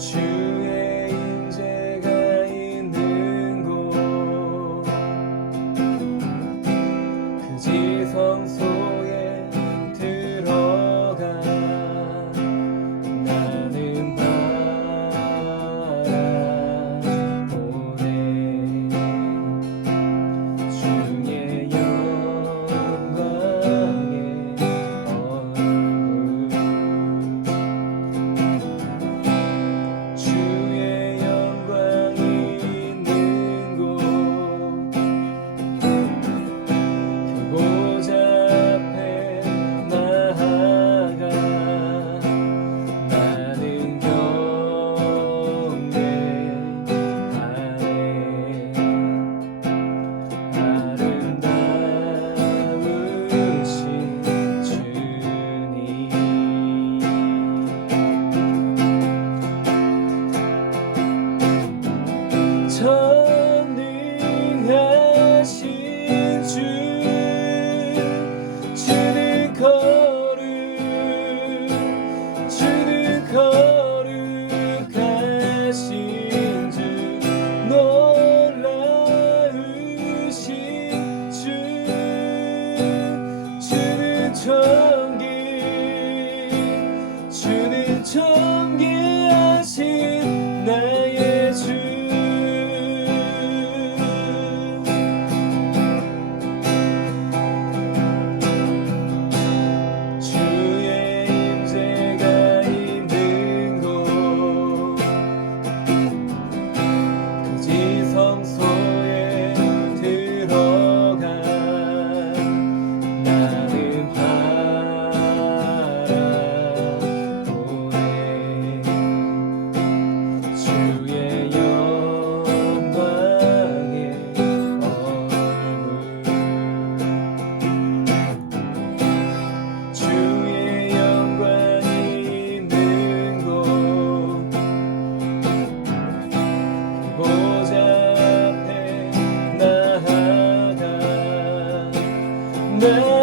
choose. come give 나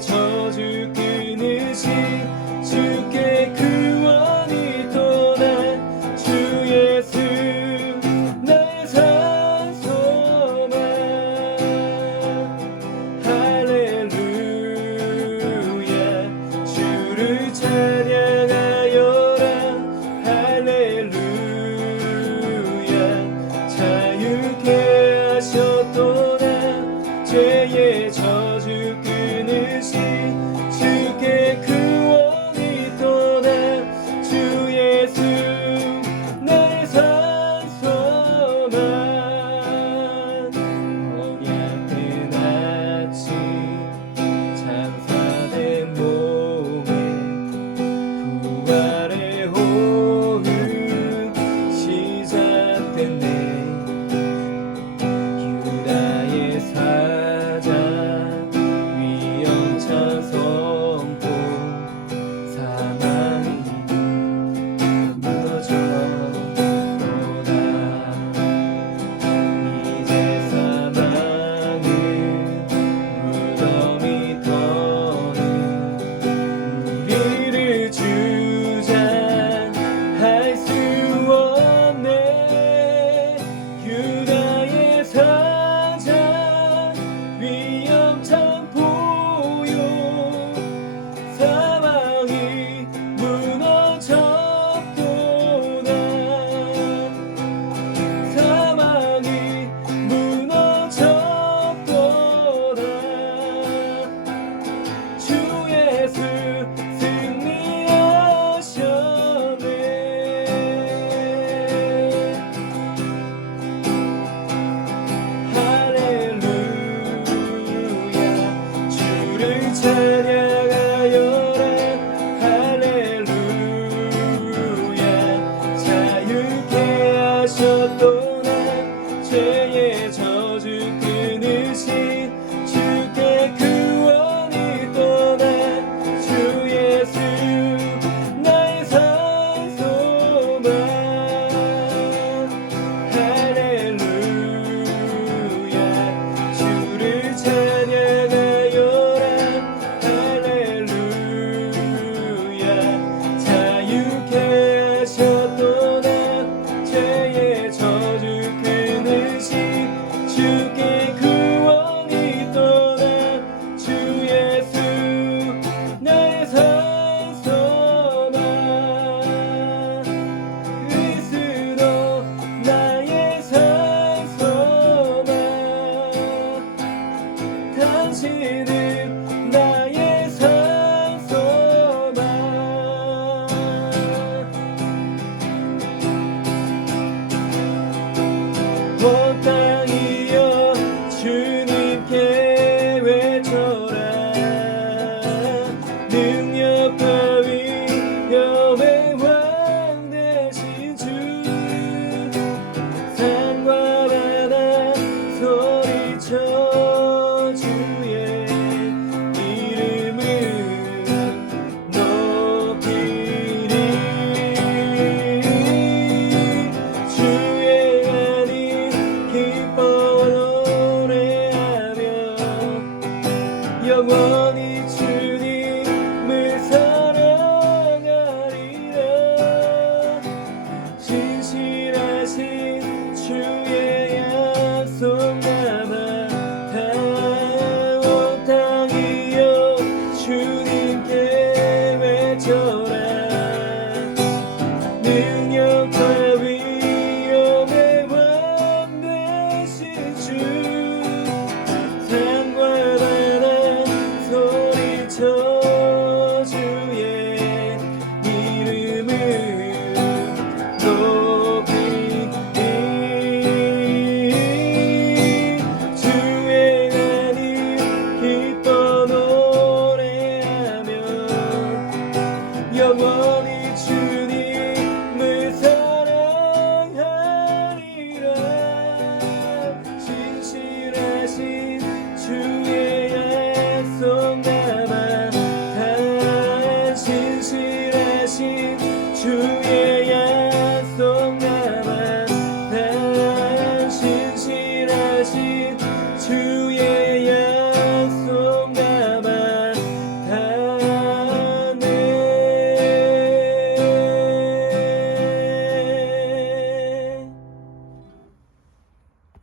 저주 끊으시 주께 구원이 떠나 주 예수 날 사소나 할렐루야. 주를 찬양하여라. 할렐루야. 자유케 하셨도다. 죄의 저